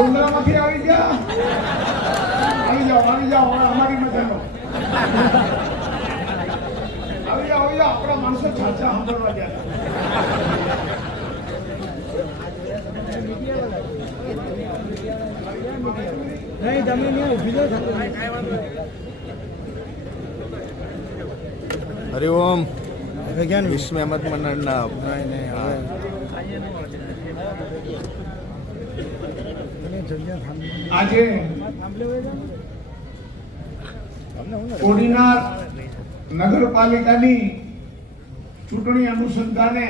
ડુંગરામાંથી આવી ગયા? આવી જાઓ આવી જાઓ અમારી મજાનો. આવી જાઓ આવી જાઓ આપણા માણસો છાછા સાંભળવા ગયા નહીં તમે નહીં હરિઓમ. વિશ્વ અહેમદ મંડળના નહીં નહીં હવે તમે જગ્યા થાંભલી આજે કોડીનાર નગરપાલિકાની ચૂંટણી અનુસંધાને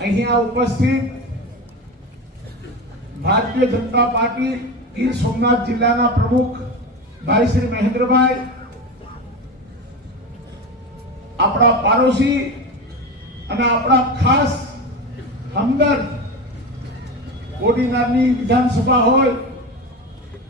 અહીંયા ઉપસ્થિત ભારતીય જનતા પાર્ટી ગીર સોમનાથ જિલ્લાના પ્રમુખ ભાઈ શ્રી મહેન્દ્રભાઈ, આપણા પાડોશી અને આપણા ખાસ હમદર્દ કોડીનારની વિધાનસભા હોય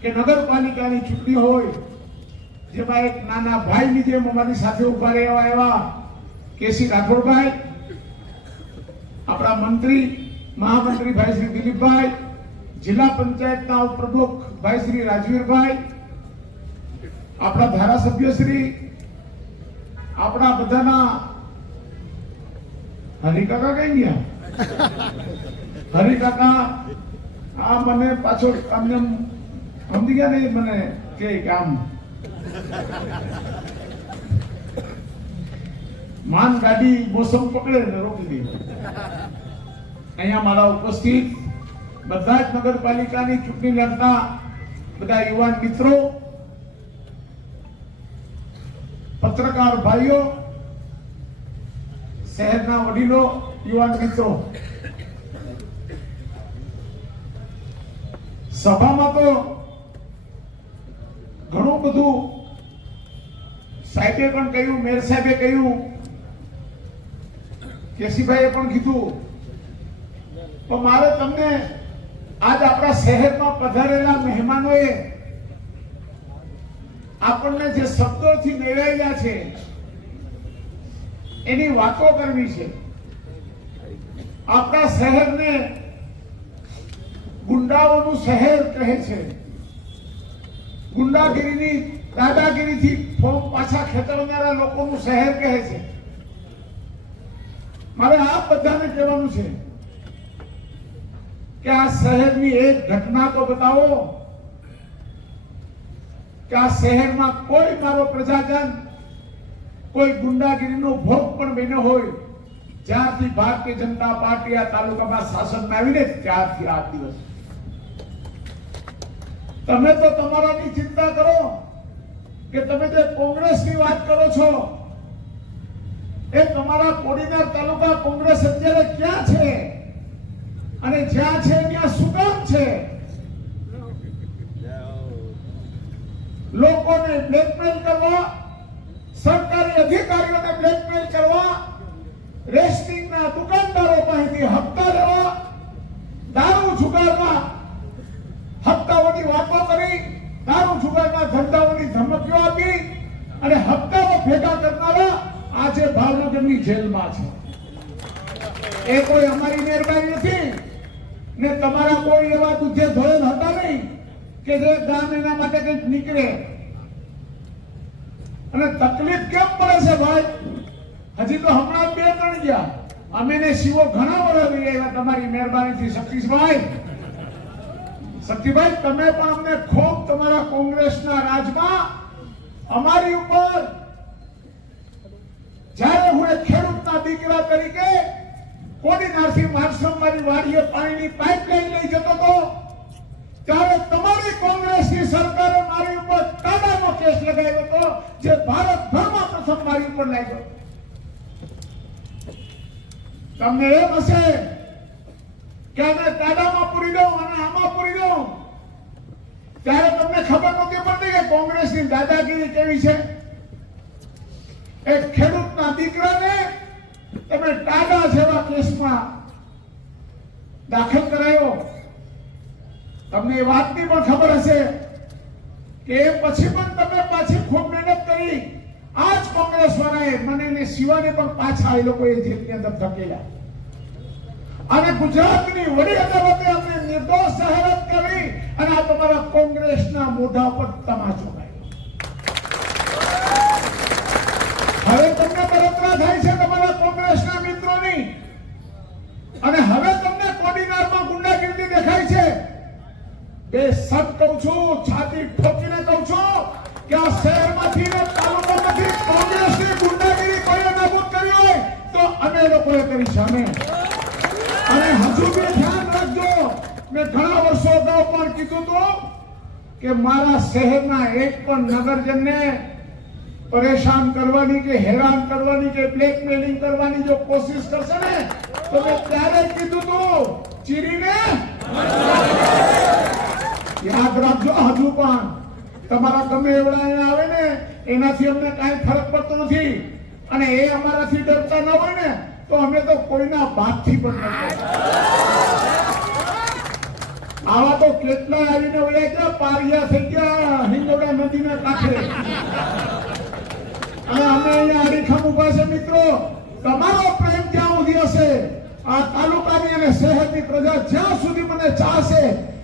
કે નગરપાલિકાની ચૂંટણી હોય, જેમાં એક નાના ભાઈની જેમ અમારી સાથે ઊભા રહેવા એવા કેસી રાઠોડભાઈ, આપણા મંત્રી મહામંત્રી ભાઈ શ્રી દિલીપભાઈ, જિલ્લા પંચાયતના ઉપપ્રમુખ ભાઈ શ્રી રાજવીરભાઈ, આપણા ધારાસભ્ય શ્રી, આપણા બધાના હરિકાકા કઈ ગયા? હરિકાકા આ મને પાછો અમને સમજી ગયા ને મને કે કામ માન ગાડી મોસમ પકડે ને રોકી અહીંયા મારા ઉપસ્થિત બધા જ નગરપાલિકાની ચૂંટણી લડતા બધા યુવાન મિત્રો, પત્રકાર ભાઈઓ, શહેરના વડીલો, યુવાન મિત્રો. સભામાં તો ઘણું બધું સાહેબે પણ કહ્યું મેર સાહેબે કહ્યું. કેસીભાઈએ પણ કીધું. પણ મારે તમને આજ આપણા શહેરમાં પધારેલા મહેમાનોએ આપણને જે શબ્દોથી મેળવેલા છે, એની વાતો કરવી છે. આપણા શહેરને ગુંડાઓનું શહેર કહે છે. ગુંડાગીરીની દાદાગીરીથી પાછા ખેતરનારા લોકોનું શહેર કહે છે. મારે આ બધાને કહેવાનું છે કે આ શહેરની એક ઘટના તો બતાવો કે આ શહેરમાં કોઈ મારો પ્રજાજન, કોઈ ગુંડાગીરીનો ભોગ પણ બન્યો હોય, જ્યારથી ભારતીય જનતા પાર્ટી આ તાલુકામાં શાસનમાં આવીને ત્યારથી આ દિવસ તમે તો તમારાની ચિંતા કરો કે તમે જે કોંગ્રેસની વાત કરો છો, એ તમારા કોડીનાર તાલુકા કોંગ્રેસ અત્યારે ક્યાં છે? અને જ્યાં છે, ત્યાં શું કામ છે? લોકોને બ્લેકમેલ કરવા, સરકારી અધિકારીઓને બ્લેકમેલ કરવા રેસ્ટિંગના દુકાનદારો પાસેથી હપ્તા લેવા, દારૂ જુગારમાં હપ્તાઓની વાતો કરી, દારૂ જુગારના ધંધાઓની ધમકીઓ આપી અને હપ્તાઓ ભેગા કરનારા આજે ભાવનગરની જેલમાં છે. એ કોઈ અમારી મહેરબાની નથી ને તમારા કોઈ એવા દુધે ધોરણ હતા નહીં કે જે ગામ એના માટે કંઈક નીકળે. અને તકલીફ કેમ પડે છે ભાઈ? હજી તો હમણાં બે ત્રણ ગયા. અમે ને શિવો ઘણા વર્ષ રહી તમારી મહેરબાનીથી, સતીશભાઈ. સતીભાઈ, તમે પણ અમને ખૂબ તમારા કોંગ્રેસના રાજમાં અમારી ઉપર જ્યારે હું ખેડૂતના દીકરા તરીકે કોડીનારથી માનસમવાળી વાડીએ પાણીની પાઇપલાઇન લઈ જતો હતો, ત્યારે તમારી કોંગ્રેસની સરકારે મારી ઉપર કાયદાનો કેસ લગાવ્યો હતો, જે ભારતભરમાં પ્રથમ મારી ઉપર લાગ્યો. તમને એમ હશે કે આને દાદામાં પૂરી દઉં અને આમાં પૂરી દઉં? ત્યારે તમને ખબર નહોતી પડતી કે કોંગ્રેસની દાદાગીરી કેવી છે? એક ખેડૂતના દીકરાને તમે ટાડા જેવા કેસમાં દાખલ કરાયો. તમને એ વાતની પણ ખબર હશે કે પછી પણ તમે પાછી ખૂબ મહેનત કરી. આ જ કોંગ્રેસ વાળાએ મને શિવાને પણ પાછા એ લોકોએ જેલની અંદર ધકેલા અને ગુજરાતની વડી અદાલતે અમને નિર્દોષ જાહેરાત કોંગ્રેસના મોઢા પર તમાચો હવે તમને બળતરા થાય છે તમારા કોંગ્રેસના મિત્રોની. અને હવે તમને કોડીનારમાં ગુંડાગીરી દેખાય છે. બે સત કહું છું, છાતી ઠોકીને કહું છું કે આ શહેરમાંથી ને તાલુકામાંથી કોંગ્રેસની ગુંડાગીરી કોઈએ નાબૂદ કરી હોય તો અમે લોકોએ કરી છે અમે અને હજુ બી ધ્યાન રાખજો મેં ઘણા વર્ષો અગાઉ પણ કીધું હતું કે મારા શહેરના એક પણ નગરજનને પરેશાન કરવાની કે હેરાન કરવાની કે બ્લેકમેલિંગ કરવાની જો કોશિશ કરશે ને, તો મેં ત્યારે કીધું તું ચીરીને યાદ રાખજો હજુ પણ. તમારા ગમે એવડા આવે ને, એનાથી અમને કાંઈ ફરક પડતો નથી. અને એ અમારાથી ડરતા ન હોય ને, તો અમે તો કોઈના બાપથી પણ ડરતા. આવા તો કેટલા આવીને ગયા પારિયા થઈ ગયા હિંગોડા નદીના કાંઠે. અને અમે અહીંયા અડીખમ ઊભા છે મિત્રો. તમારો પ્રેમ ક્યાં સુધી હશે. આ તાલુકાની અને શહેરની પ્રજા જ્યાં સુધી મને ચાહશે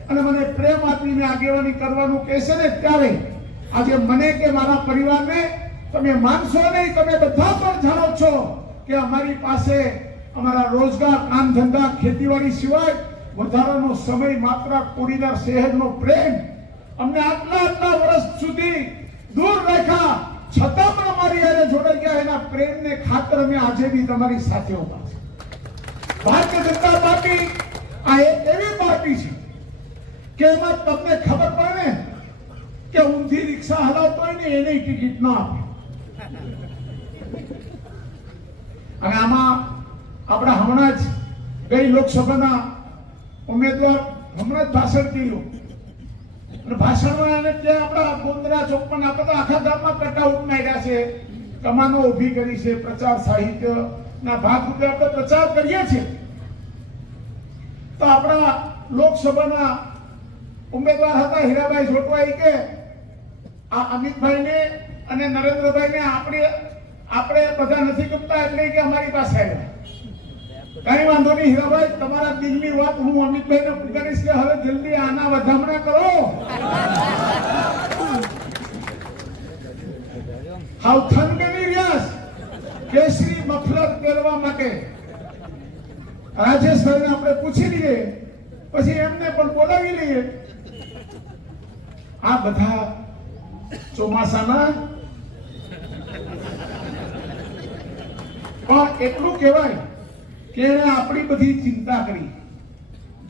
અને મને પ્રેમ આપીને આગેવાની કરવાનું કહેશે ને ત્યારે આજે મને કે મારા પરિવારને તમે માનશો નહીં, તમે બધા પણ જાણો છો કે અમારી પાસે અમારા રોજગાર, કામ ધંધા, ખેતીવાડી સિવાય વધારાનો સમય માત્ર કોડીનાર શહેરનો પ્રેમ અમને આટલા આટલા વર્ષ સુધી દૂર રાખ્યા. છતાં પણ અમારી આને જોડાઈ ગયા. એના પ્રેમને ખાતર અમે આજે બી તમારી સાથે ઊભા છે ભારતીય જનતા પાર્ટી આ એક એવી પાર્ટી છે કે એમાં તમને ખબર પડે ને કે ઊંધી રિક્ષા હલાવતો હોય ને એને ટિકિટ ના આપે. અને આમાં આપણા હમણાં જ ગઈ લોકસભાના ઉમેદવાર હમણાં જ ભાષણ કર્યું. અને ભાષણમાં એને કે આપણા ગોંદરા પણ આપણે તો આખા ગામમાં કટઆઉટ માર્યા છે, કમાનો ઊભી કરી છે, પ્રચાર સાહિત્ય ના ભાગરૂપે આપણે પ્રચાર કરીએ છીએ. તો આપણા લોકસભાના ઉમેદવાર હતા હીરાભાઈ જોટવાઈ કે આ અમિતભાઈને અને નરેન્દ્રભાઈને આપણે આપણે બધા નથી ગમતા એટલે કે અમારી પાસે આવ્યા. કઈ વાંધો નહીં હીરાભાઈ તમારા દિલની વાત હું અમિતભાઈને પૂછીશ કે હવે જલ્દી આના વધામણા કરો. હાવ થનગની વ્યાસ કેસરી મફલર પહેરવા માટે. રાજેશભાઈને આપણે પૂછી લઈએ, પછી એમને પણ બોલાવી લઈએ. આ બધા ચોમાસાના પણ એટલું કહેવાય કે આપણી બધી ચિંતા કરી.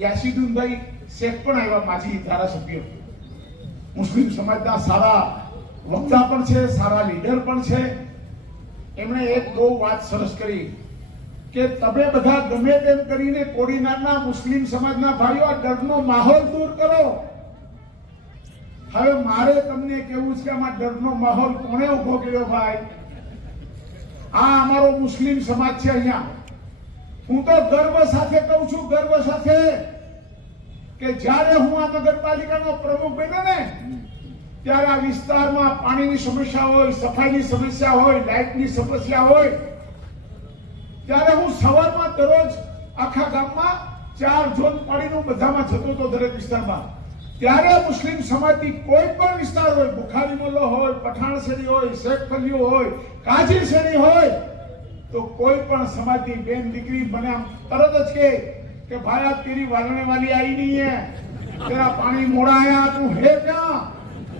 યાસીદુનભાઈ શેખ પણ આવ્યા માજી ધારાસભ્ય. મુસ્લિમ સમાજના સારા વક્તા પણ છે, સારા લીડર પણ છે. એમણે એક બહુ વાત સરસ કરી કે તમે બધા ગમે તેમ કરીને કોડીનારના મુસ્લિમ સમાજના ભાઈઓ, આ ડરનો માહોલ દૂર કરો. હવે મારે તમને કેવું છે કે આમાં ડરનો માહોલ કોણે ઊભો કર્યો ભાઈ? આ અમારો મુસ્લિમ સમાજ છે અહીંયા. હું તો ગર્વ સાથે કહું છું, ગર્વ સાથે, કે જ્યારે હું આ નગરપાલિકાનો પ્રમુખ બન્યો ને, ત્યારે આ વિસ્તારમાં પાણીની સમસ્યા હોય, સફાઈની સમસ્યા હોય, લાઇટની સમસ્યા હોય, ત્યારે હું સવારમાં દરરોજ આખા ગામમાં ચાર ઝોન પાણીનું બધામાં જતો હતો દરેક વિસ્તારમાં. ત્યારે મુસ્લિમ સમાજની કોઈ પણ વિસ્તાર હોય બુખારી મોલ્લો હોય પઠાણ શેરી હોય શેખ હોય કાજી શેરી હોય તો કોઈ પણ સમાજની બેન દીકરી મને તરત જ કહે કે ભાઈ, આ તેરી વાલણે વાલી આવી નહીં હે. તેરા પાણી મોડા તું હે ક્યાં?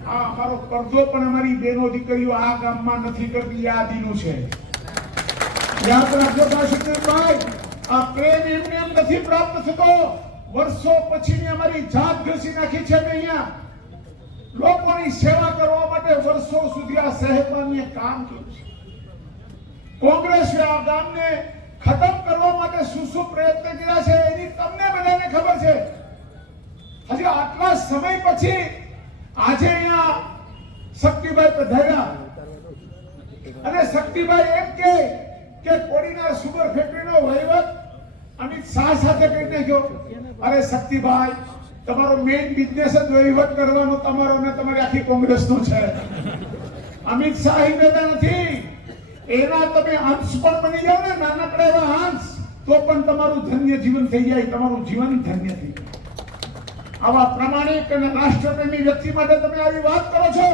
આ અમારો કરજો પણ અમારી બેનો દીકરીઓ આ ગામમાં નથી કરતી યાદીનું છે. આ પ્રેમ એમને એમ નથી પ્રાપ્ત થતો. વર્ષો પછીની અમારી જાત ઘસી નાખી છે અહીંયા. લોકોની સેવા કરવા માટે વર્ષો સુધી આ સહેબાનીએ કામ કર્યું છે. કોંગ્રેસે આ ગામને ખતમ કરવા માટે શું શું પ્રયત્ન કર્યા છે એની તમને બધાને ખબર છે. હજી આટલા સમય પછી આજે અહીંયા શક્તિભાઈ પધાર્યા. અને શક્તિભાઈ એમ કે કે કોડીના સુગર ફેક્ટરીનો વહીવટ અમિત શાહ સાથે કરી નાખ્યો. અરે શક્તિભાઈ, તમારો મેઇન બિઝનેસ જ વહીવટ કરવાનો તમારો ને તમારી આખી કોંગ્રેસનો છે. અમિત શાહ બેઠા નથી. એના તમે અંશ પણ બની જાઓ ને નાનકડા એવા અંશ, તો પણ તમારું ધન્ય જીવન થઈ જાય, તમારું જીવન ધન્ય થઈ જાય. આવા પ્રમાણિક અને રાષ્ટ્રપ્રેમી વ્યક્તિ માટે તમે આવી વાત કરો છો.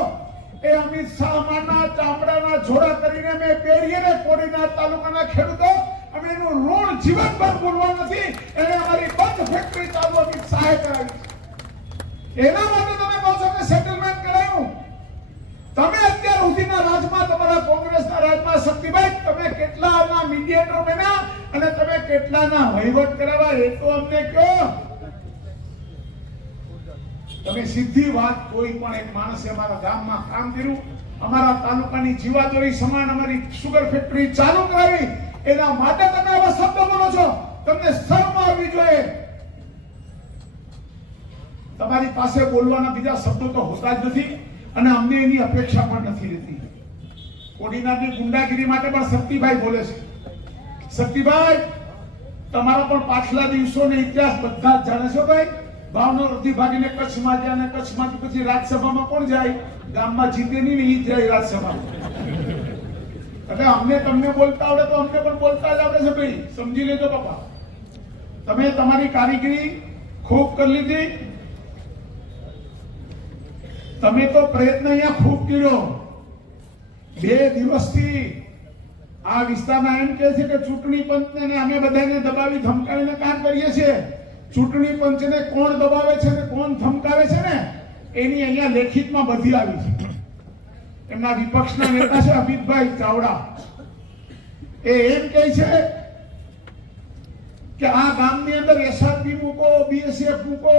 એ અમિત શાહ માના ચામડાના જોડા કરીને મેં પહેરીએ ને કોડીનાર તાલુકાના ખેડૂતો, અમે એનું ઋણ જીવનભર ભૂલવા નથી. એને અમારી બંધ ફેક્ટરી ચાલુ અમિત શાહે કરાવી એના માટે તમે કહો છો કે સેટલમેન્ટ કરાયું. તમે સુધીના રાજમાં તમારા કોંગ્રેસના રાજમાં શક્તિભાઈ, તમે કેટલાના મીડિયેટર બન્યા અને તમે કેટલાના વહીવટ કરાવ્યા એ તો અમને કહો. તમે સીધી વાત કોઈ પણ એક માણસે અમારા ગામમાં કામ કર્યું, અમારા તાલુકાની જીવાદોરી સમાન અમારી સુગર ફેક્ટરી ચાલુ કરાવી, એના માટે તમે આવા શબ્દ બોલો છો. તમને શરમ આવવી જોઈએ. તમારી પાસે બોલવાના બીજા શબ્દો તો હોતા જ નથી. અને અમને એની અપેક્ષા પણ નથી રહેતી. કોડીનારની ગુંડાગીરી માટે પણ શક્તિભાઈ બોલે છે. શક્તિભાઈ, તમારો પણ પાછલા દિવસોનો ઇતિહાસ બધા જ જાણે છો ભાઈ? ભાવનગર અડધી ભાગીને કચ્છમાં જાય અને કચ્છમાંથી પછી રાજ્યસભામાં કોણ જાય? ગામમાં જીતે નહીં ને જાય રાજ્યસભામાં. એટલે અમને તમને બોલતા આવડે તો અમને પણ બોલતા જ આવડે છે ભાઈ. સમજી લેજો બાપા. તમે તમારી કારીગરી ખૂબ કરી લીધી. તમે તો પ્રયત્ન અહીંયા ખૂબ કર્યો. બે દિવસથી આ વિસ્તારમાં એમ કહે છે કે ચૂંટણી પંચને અમે બધાને દબાવી ધમકાવીને કામ કરીએ છીએ. ચૂંટણી પંચને કોણ દબાવે છે ને કોણ ધમકાવે છે ને, એની અહીંયા લેખિતમાં બધી આવી છે. એમના વિપક્ષના નેતા છે અમિતભાઈ ચાવડા. એ એમ કહે છે કે આ ગામની અંદર એસઆરપી મૂકો બીએસએફ મૂકો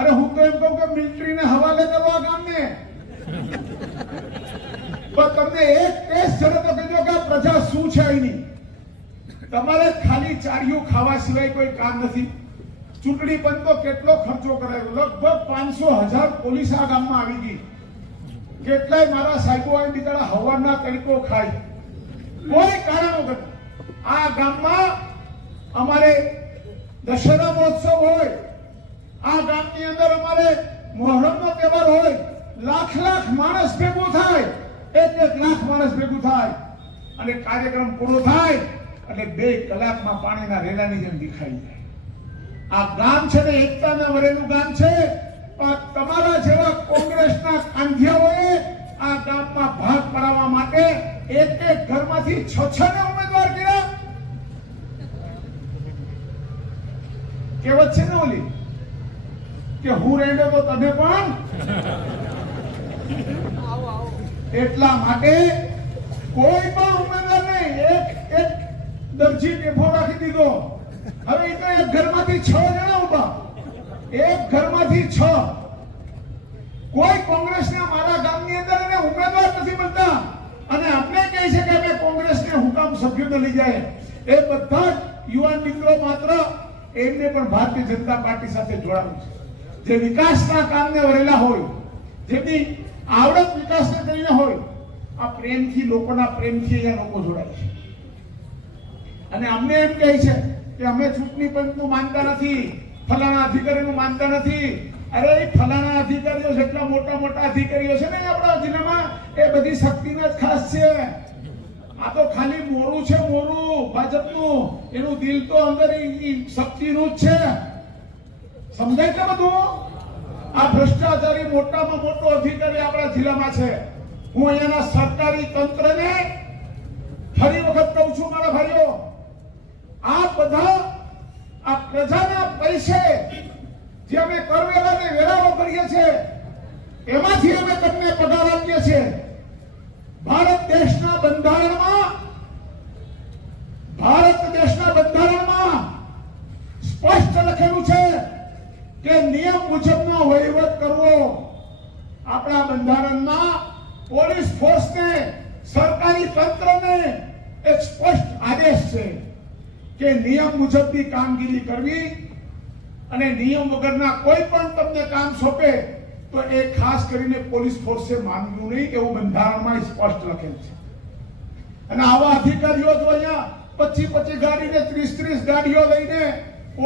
અરે હું તો એમ કહું કે મિલિટરીને હવાલે કરો આ ગામને. પણ તમને એક ટેસ્ટ જરા તો કહેજો કે પ્રજા શું છે અહીંની? તમારે ખાલી ચારીઓ ખાવા સિવાય કોઈ કામ નથી. ચૂંટણી પંચ તો કેટલો ખર્ચો કરાયો? લગભગ પાંચસો હજાર પોલીસ આ ગામમાં આવી ગઈ. કેટલાય મારા સાહેબો આવી બિચારા હવાના તરીકો ખાય. કોઈ કારણ વગર આ ગામમાં અમારે દશેરા મહોત્સવ આ ગામની અંદર અમારે મોહરમનો તહેવાર હોય, લાખ લાખ માણસ ભેગું થાય, એક એક લાખ માણસ ભેગું થાય. અને કાર્યક્રમ પૂરો થાય, એટલે બે કલાકમાં પાણીના રેલાની જેમ દેખાઈ જાય. આ ગામ છે ને, એકતાના વરેલું ગામ છે, પણ તમારા જેવા કોંગ્રેસના કાંધિયાઓએ આ ગામમાં ભાગ પડાવવા માટે એક એક ઘરમાંથી છ છ ને ઉમેદવાર કર્યા. કહેવત છે ને ઓલી? કે હું રેડો તો તમે પણ? એટલા માટે કોઈ પણ ઉમેદવારને એક એક દરજી ટેફો રાખી દીધો. હવે એ તો એક ઘરમાંથી છ જણા ઊભા એક ઘરમાંથી છ. કોઈ કોંગ્રેસના મારા ગામની અંદર એને ઉમેદવાર નથી બનતા અને આપણે કહે છે કે અમે કોંગ્રેસને હુકામ સભ્યો લઈ જાય. એ બધા જ યુવાન મિત્રો માત્ર એમને પણ ભારતીય જનતા પાર્ટી સાથે જોડાવું છે. જે વિકાસના કામને વરેલા હોય જેની આવડત વિકાસને કરીને હોય, આ પ્રેમથી, લોકોના પ્રેમથી અહીંયા લોકો જોડાય છે. અને અમને એમ કહે છે કે અમે ચૂંટણી પંચનું માનતા નથી, ફલાણા અધિકારીનું માનતા નથી. અરે ફલાણા અધિકારીઓ જેટલા મોટા મોટા અધિકારીઓ છે ને આપણા જિલ્લામાં, એ બધી શક્તિના જ ખાસ છે. આ તો ખાલી મોરું છે, મોરું, ભાજપનું. એનું દિલ તો અંદર શક્તિનું જ છે. સમજાય છે બધું? આ ભ્રષ્ટાચારી મોટામાં મોટો અધિકારી આપણા જિલ્લામાં છે. હું અહીંયાના સરકારી તંત્રને ફરી વખત કહું છું, મારા ભાઈઓ, આ બધા આ પ્રજાના પૈસે જે અમે કરવેરાને વેરાઓ કરીએ છીએ, એમાંથી અમે તમને પગાર આપીએ છીએ. ભારત દેશના બંધારણમાં, ભારત દેશના બંધારણમાં સ્પષ્ટ લખેલું છે કે નિયમ મુજબનો વહીવટ કરવો. આપણા બંધારણમાં પોલીસ ફોર્સને, સરકારી તંત્રને એક સ્પષ્ટ આદેશ છે કે નિયમ મુજબની કામગીરી કરવી અને નિયમ વગરના કોઈ પણ તમને કામ સોંપે તો એ ખાસ કરીને પોલીસ ફોર્સે માનવું નહીં એવું બંધારણમાં સ્પષ્ટ લખેલ છે. અને આવા અધિકારીઓ જો અહીંયા પચીસ પચીસ ગાડી ને ત્રીસ ત્રીસ ગાડીઓ લઈને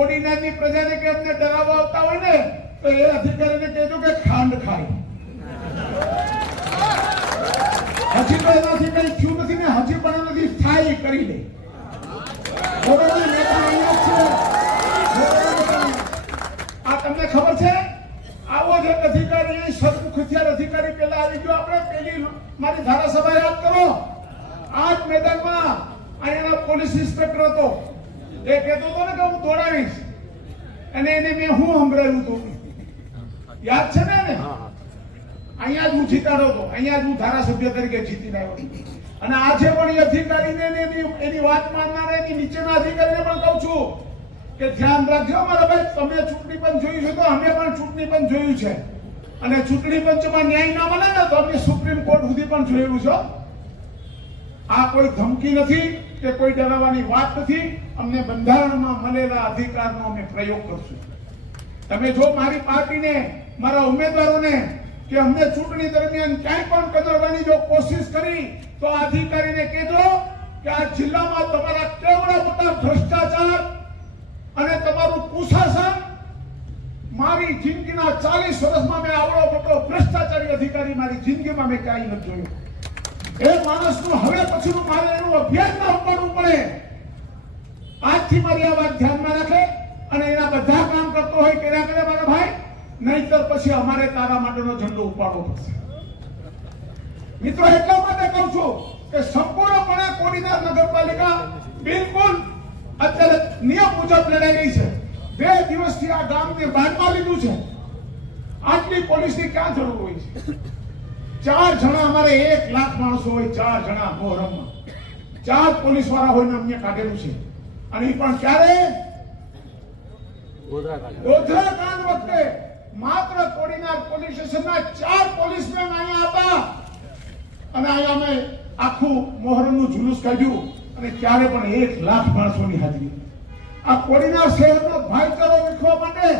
ઓર્ડિનરી પ્રજાને કે અમને ડરાવવા આવતા હોય ને, તો એ અધિકારીને કહેજો કે ખાંડ ખાય હજી તો એનાથી કઈ થયું નથી ને, હજી પણ એનાથી થાય કરી નેતા. આ તમને ખબર છે? આવો જ અધિકારી સદમુખ હથિયાર અધિકારી પેલા આવી ગયો. આપણે પેલી મારી ધારાસભા યાદ કરો. આ જ મેદાનમાં અહીંયાનો પોલીસ ઇન્સ્પેક્ટર હતો. એ કહેતો હતો ને કે હું દોડાવીશ. અને એને મેં હું સંભળાવ્યું હતું. યાદ છે ને એને? અહીંયા જ હું જીતાડો હતો. અહીંયા જ હું ધારાસભ્ય તરીકે જીતીને આવ્યો અને આજે પણ એ અધિકારીને એની એની વાત માનનારા એની નીચેના અધિકારીને પણ કહું છું કે ધ્યાન રાખજો મારા ભાઈ તમે ચૂંટણી પંચ જોયું છે તો અમે પણ ચૂંટણી પંચ જોયું છે. અને ચૂંટણી પંચમાં ન્યાય ના મળે ને તો અમે સુપ્રીમ કોર્ટ સુધી પણ જોયેલું છે. આ કોઈ ધમકી નથી. કે કોઈ ડરાવવાની વાત નથી, અમને બંધારણમાં મળેલા અધિકારનો અમે પ્રયોગ કરશું. તમે જો મારી પાર્ટીને, મારા ઉમેદવારોને કે અમને ચૂંટણી દરમિયાન ક્યાંય પણ કદરવાની જો કોશિશ કરી, તો આ અધિકારીને કહેજો કે આ જિલ્લામાં તમારા કેવડા મોટા ભ્રષ્ટાચાર અને તમારું કુશાસન, મારી જિંદગીના ચાલીસ વર્ષમાં મેં આવડો મોટો ભ્રષ્ટાચારી અધિકારી મારી જિંદગીમાં મેં ક્યાંય નથી જોયો. એ માણસનું હવે પછીનું કાર્ય એનું અભ્યાસ ના કરવું પડે. આજથી મારી આ વાત ધ્યાનમાં રાખે અને એના બધા કામ કરતો હોય કર્યા કરે મારા ભાઈ. નહીતર પછી અમારે તારા માટેનો ઝંડો ઉપાડવો પડશે. મિત્રો, એટલા માટે કહું છું કે સંપૂર્ણપણે કોડીનાર નગરપાલિકા બિલકુલ અત્યારે નિયમ મુજબ લડાઈ રહી છે. બે દિવસથી આ ગામને બાંધમાં લીધું છે. આટલી પોલીસની ક્યાં જરૂર હોય છે? ચાર જણા અમારે એક લાખ માણસો હોય ચાર જણા મોહરમમાં. ચાર પોલીસવાળા હોય ને અમને કાઢેલું છે. અને એ પણ ક્યારે? ગોધરા કાંડ વખતે માત્ર કોડીનાર પોલીસ સ્ટેશનના ચાર પોલીસમેન અહીંયા હતા. અને અહીંયા અમે આખું મોહરમનું જુલુસ કાઢ્યું અને ત્યારે પણ એક લાખ માણસોની હાજરી. આ કોડીનાર શહેરનો ભાઈચારો વીખવા માટે